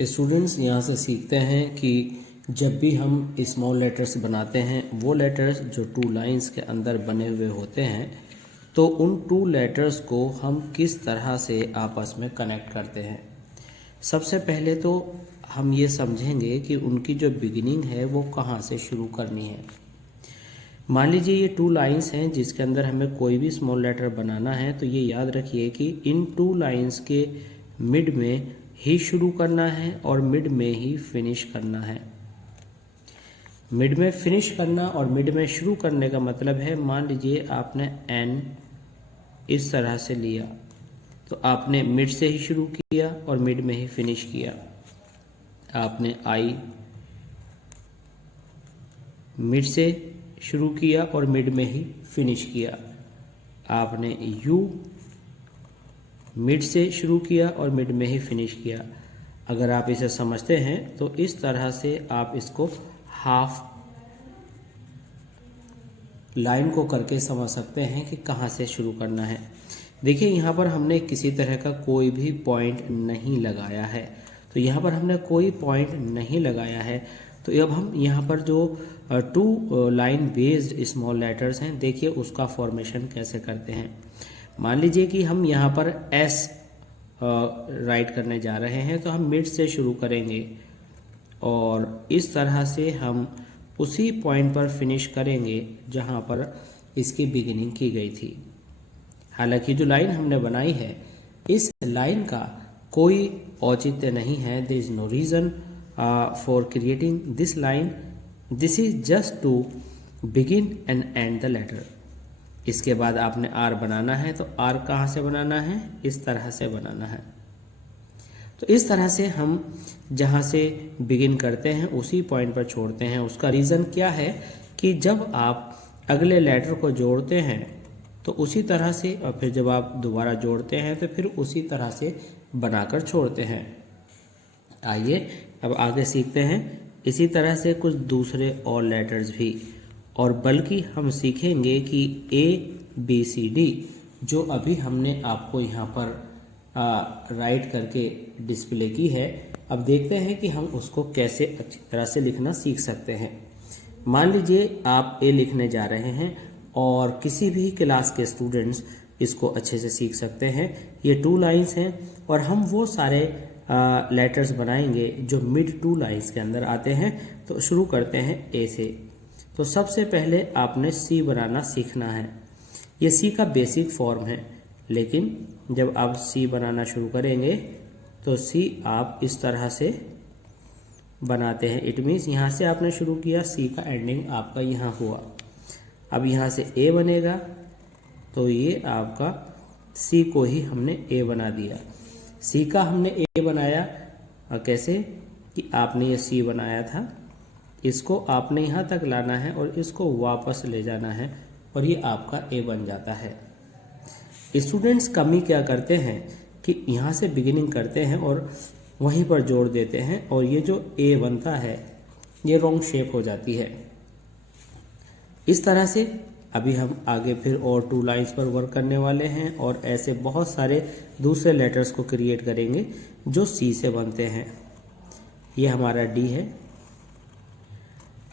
Students यहाँ से सीखते हैं कि जब भी हम स्मॉल लेटर्स बनाते हैं, वो लेटर्स जो टू लाइंस के अंदर बने हुए होते हैं, तो उन टू लेटर्स को हम किस तरह से आपस में कनेक्ट करते हैं। सबसे पहले तो हम ये समझेंगे कि उनकी जो बिगिनिंग है वो कहाँ से शुरू करनी है। मान लीजिए ये टू लाइंस हैं जिसके अंदर हमें कोई भी स्मॉल लेटर बनाना है, तो ये याद रखिए कि इन टू लाइंस के मिड में ही शुरू करना है और मिड में ही फिनिश करना है। मिड में फिनिश करना और मिड में शुरू करने का मतलब है, मान लीजिए आपने एन इस तरह से लिया, तो आपने मिड से ही शुरू किया और मिड में ही फिनिश किया। आपने आई मिड से शुरू किया और मिड में ही फिनिश किया। आपने यू मिड से शुरू किया और मिड में ही फिनिश किया। अगर आप इसे समझते हैं तो इस तरह से आप इसको हाफ लाइन को करके समझ सकते हैं कि कहाँ से शुरू करना है। देखिए यहाँ पर हमने किसी तरह का कोई भी पॉइंट नहीं लगाया है, तो यहाँ पर हमने कोई पॉइंट नहीं लगाया है। तो अब हम यहाँ पर जो two line based small letters हैं, देखिए उसका फॉर्मेशन कैसे करते हैं। मान लीजिए कि हम यहाँ पर एस राइट करने जा रहे हैं, तो हम मिड से शुरू करेंगे और इस तरह से हम उसी पॉइंट पर फिनिश करेंगे जहाँ पर इसकी बिगिनिंग की गई थी। हालांकि जो लाइन हमने बनाई है, इस लाइन का कोई औचित्य नहीं है। There is no reason for creating this line, this is just to begin and end the letter. इसके बाद आपने आर बनाना है, तो आर कहाँ से बनाना है, इस तरह से बनाना है। तो इस तरह से हम जहाँ से बिगिन करते हैं उसी पॉइंट पर छोड़ते हैं। उसका रीज़न क्या है कि जब आप अगले लेटर को जोड़ते हैं तो उसी तरह से, और फिर जब आप दोबारा जोड़ते हैं तो फिर उसी तरह से बनाकर छोड़ते हैं। आइए अब आगे सीखते हैं इसी तरह से कुछ दूसरे और लेटर्स भी, और बल्कि हम सीखेंगे कि ABCD जो अभी हमने आपको यहाँ पर राइट करके डिस्प्ले की है, अब देखते हैं कि हम उसको कैसे अच्छी तरह से लिखना सीख सकते हैं। मान लीजिए आप ए लिखने जा रहे हैं और किसी भी क्लास के स्टूडेंट्स इसको अच्छे से सीख सकते हैं। ये टू लाइंस हैं और हम वो सारे लेटर्स बनाएंगे जो मिड टू लाइंस के अंदर आते हैं। तो शुरू करते हैं ए से। तो सबसे पहले आपने सी बनाना सीखना है। ये सी का बेसिक फॉर्म है, लेकिन जब आप सी बनाना शुरू करेंगे तो सी आप इस तरह से बनाते हैं। इट मीन्स यहाँ से आपने शुरू किया, सी का एंडिंग आपका यहाँ हुआ। अब यहाँ से ए बनेगा, तो ये आपका सी को ही हमने ए बना दिया। सी का हमने ए बनाया कैसे कि आपने ये सी बनाया था, इसको आपने यहाँ तक लाना है और इसको वापस ले जाना है और ये आपका ए बन जाता है। स्टूडेंट्स कमी क्या करते हैं कि यहाँ से बिगिनिंग करते हैं और वहीं पर जोड़ देते हैं, और ये जो ए बनता है ये रॉन्ग शेप हो जाती है। इस तरह से अभी हम आगे फिर और टू लाइंस पर वर्क करने वाले हैं और ऐसे बहुत सारे दूसरे लेटर्स को क्रिएट करेंगे जो सी से बनते हैं। ये हमारा डी है।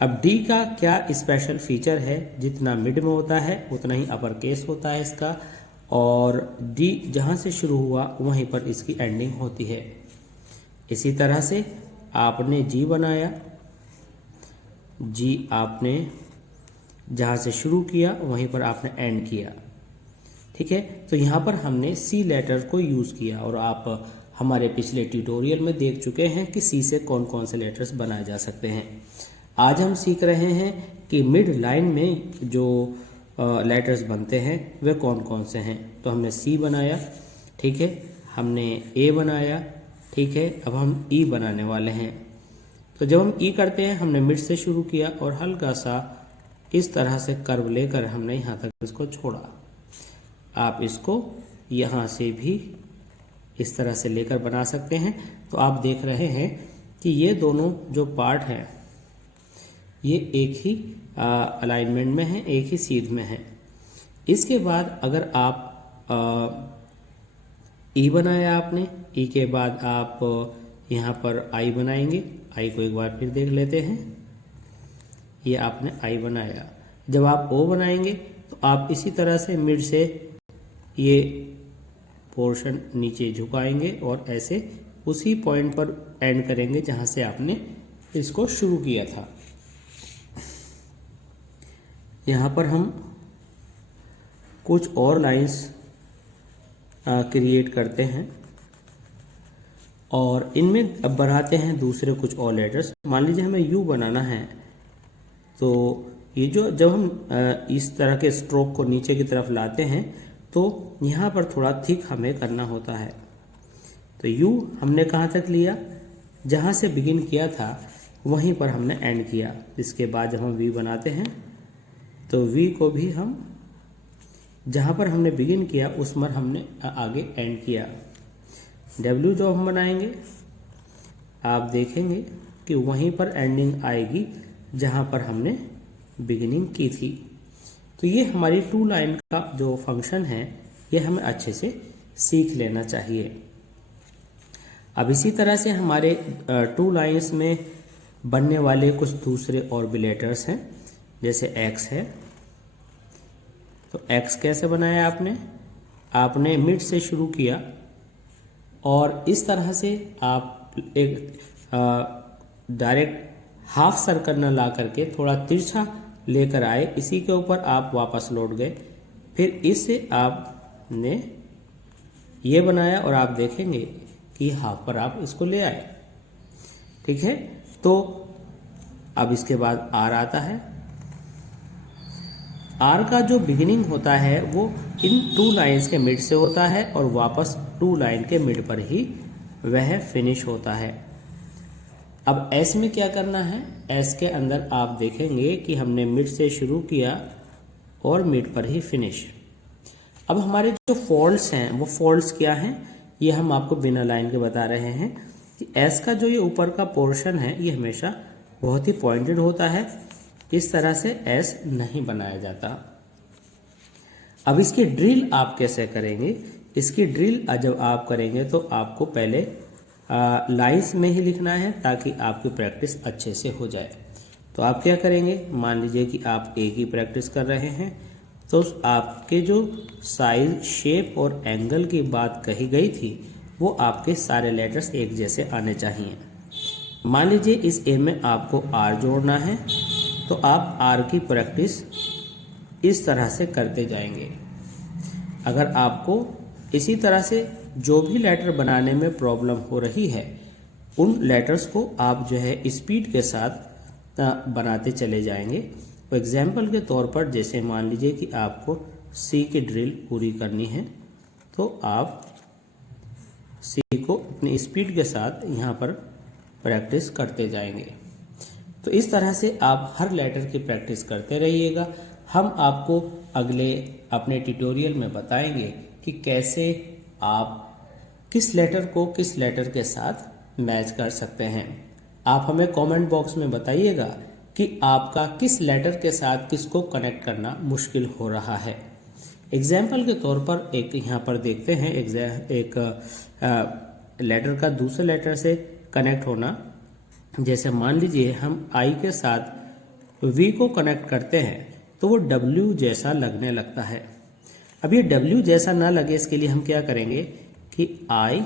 अब डी का क्या स्पेशल फीचर है, जितना मिड में होता है उतना ही अपर केस होता है इसका, और डी जहाँ से शुरू हुआ वहीं पर इसकी एंडिंग होती है। इसी तरह से आपने जी बनाया, जी आपने जहाँ से शुरू किया वहीं पर आपने एंड किया। ठीक है, तो यहाँ पर हमने सी लेटर को यूज़ किया और आप हमारे पिछले ट्यूटोरियल में देख चुके हैं कि सी से कौन कौन से लेटर्स बनाए जा सकते हैं। आज हम सीख रहे हैं कि मिड लाइन में जो लेटर्स बनते हैं वे कौन कौन से हैं। तो हमने सी बनाया, ठीक है, हमने ए बनाया, ठीक है। अब हम ई बनाने वाले हैं। तो जब हम ई करते हैं, हमने मिड से शुरू किया और हल्का सा इस तरह से कर्व लेकर हमने यहाँ तक इसको छोड़ा। आप इसको यहाँ से भी इस तरह से लेकर बना सकते हैं। तो आप देख रहे हैं कि ये दोनों जो पार्ट हैं ये एक ही अलाइनमेंट में है, एक ही सीध में है। इसके बाद अगर आप ई बनाया आपने, ई के बाद आप यहाँ पर आई बनाएंगे। आई को एक बार फिर देख लेते हैं। ये आपने आई बनाया। जब आप ओ बनाएंगे तो आप इसी तरह से मिड से ये पोर्शन नीचे झुकाएंगे और ऐसे उसी पॉइंट पर एंड करेंगे जहाँ से आपने इसको शुरू किया था। यहाँ पर हम कुछ और लाइंस क्रिएट करते हैं और इनमें अब बनाते हैं दूसरे कुछ और लेटर्स। मान लीजिए हमें यू बनाना है, तो ये जो जब हम इस तरह के स्ट्रोक को नीचे की तरफ लाते हैं तो यहाँ पर थोड़ा थिक हमें करना होता है। तो यू हमने कहाँ तक लिया, जहाँ से बिगिन किया था वहीं पर हमने एंड किया। इसके बाद जब हम वी बनाते हैं तो वी को भी हम जहाँ पर हमने बिगिन किया उस पर हमने आगे एंड किया। डब्ल्यू जो हम बनाएंगे आप देखेंगे कि वहीं पर एंडिंग आएगी जहाँ पर हमने बिगिनिंग की थी। तो ये हमारी टू लाइन का जो फंक्शन है ये हमें अच्छे से सीख लेना चाहिए। अब इसी तरह से हमारे टू लाइन्स में बनने वाले कुछ दूसरे और भी लेटर्स हैं, जैसे एक्स है। तो एक्स कैसे बनाया आपने मिड से शुरू किया और इस तरह से आप एक डायरेक्ट हाफ सर्कल न ला करके थोड़ा तिरछा लेकर आए, इसी के ऊपर आप वापस लौट गए। फिर इससे आपने ये बनाया और आप देखेंगे कि हाफ पर आप इसको ले आए। ठीक है, तो अब इसके बाद आर आता है। आर का जो बिगिनिंग होता है वो इन टू लाइंस के मिड से होता है और वापस टू लाइन के मिड पर ही वह फिनिश होता है। अब एस में क्या करना है, एस के अंदर आप देखेंगे कि हमने मिड से शुरू किया और मिड पर ही फिनिश। अब हमारे जो फॉल्ट्स हैं वो फॉल्ट्स क्या हैं, ये हम आपको बिना लाइन के बता रहे हैं कि एस का जो ये ऊपर का पोर्शन है ये हमेशा बहुत ही पॉइंटेड होता है। इस तरह से एस नहीं बनाया जाता। अब इसकी ड्रिल आप कैसे करेंगे, इसकी ड्रिल जब आप करेंगे तो आपको पहले लाइंस में ही लिखना है ताकि आपकी प्रैक्टिस अच्छे से हो जाए। तो आप क्या करेंगे, मान लीजिए कि आप ए की प्रैक्टिस कर रहे हैं तो आपके जो साइज, शेप और एंगल की बात कही गई थी वो आपके सारे लेटर्स एक जैसे आने चाहिए। मान लीजिए इस ए में आपको आर जोड़ना है तो आप आर की प्रैक्टिस इस तरह से करते जाएंगे। अगर आपको इसी तरह से जो भी लेटर बनाने में प्रॉब्लम हो रही है उन लेटर्स को आप जो है स्पीड के साथ बनाते चले जाएंगे। तो एग्जाम्पल के तौर पर जैसे मान लीजिए कि आपको सी की ड्रिल पूरी करनी है तो आप सी को अपनी स्पीड के साथ यहाँ पर प्रैक्टिस करते जाएंगे। तो इस तरह से आप हर लेटर की प्रैक्टिस करते रहिएगा। हम आपको अगले अपने ट्यूटोरियल में बताएंगे कि कैसे आप किस लेटर को किस लेटर के साथ मैच कर सकते हैं। आप हमें कमेंट बॉक्स में बताइएगा कि आपका किस लेटर के साथ किसको कनेक्ट करना मुश्किल हो रहा है। एग्जाम्पल के तौर पर एक यहाँ पर देखते हैं एक लेटर का दूसरे लेटर से कनेक्ट होना। जैसे मान लीजिए हम आई के साथ वी को कनेक्ट करते हैं तो वो डब्ल्यू जैसा लगने लगता है। अब ये डब्ल्यू जैसा ना लगे इसके लिए हम क्या करेंगे कि आई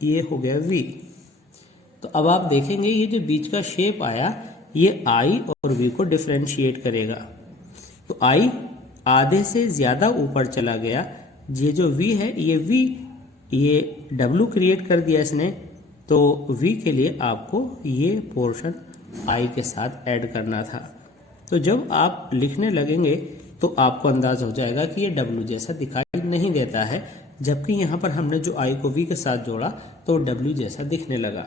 ये हो गया वी। तो अब आप देखेंगे ये जो बीच का शेप आया ये आई और वी को डिफरेंशिएट करेगा। तो आई आधे से ज़्यादा ऊपर चला गया, ये जो वी है ये वी ये डब्ल्यू क्रिएट कर दिया इसने। तो वी के लिए आपको ये पोर्शन आई के साथ ऐड करना था। तो जब आप लिखने लगेंगे तो आपको अंदाज हो जाएगा कि ये डब्ल्यू जैसा दिखाई नहीं देता है, जबकि यहाँ पर हमने जो आई को वी के साथ जोड़ा तो डब्ल्यू जैसा दिखने लगा।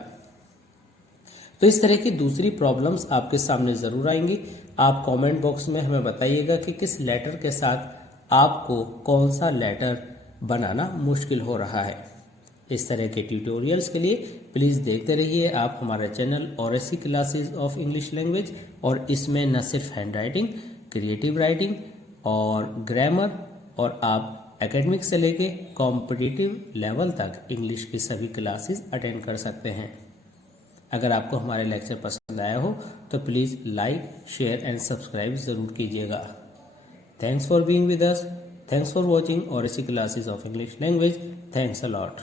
तो इस तरह की दूसरी प्रॉब्लम्स आपके सामने ज़रूर आएंगी। आप कमेंट बॉक्स में हमें बताइएगा कि किस लेटर के साथ आपको कौन सा लेटर बनाना मुश्किल हो रहा है। इस तरह के ट्यूटोरियल्स के लिए प्लीज़ देखते रहिए आप हमारा channel ORSC classes of English language. और इसमें न सिर्फ हैंड राइटिंग, क्रिएटिव राइटिंग और ग्रामर और आप एकेडमिक से लेके कॉम्पिटिटिव लेवल तक इंग्लिश की सभी क्लासेस अटेंड कर सकते हैं। अगर आपको हमारे लेक्चर पसंद आया हो तो please like, share and subscribe ज़रूर कीजिएगा। Thanks for being with us. Thanks for watching और इसी classes of English language. Thanks a lot.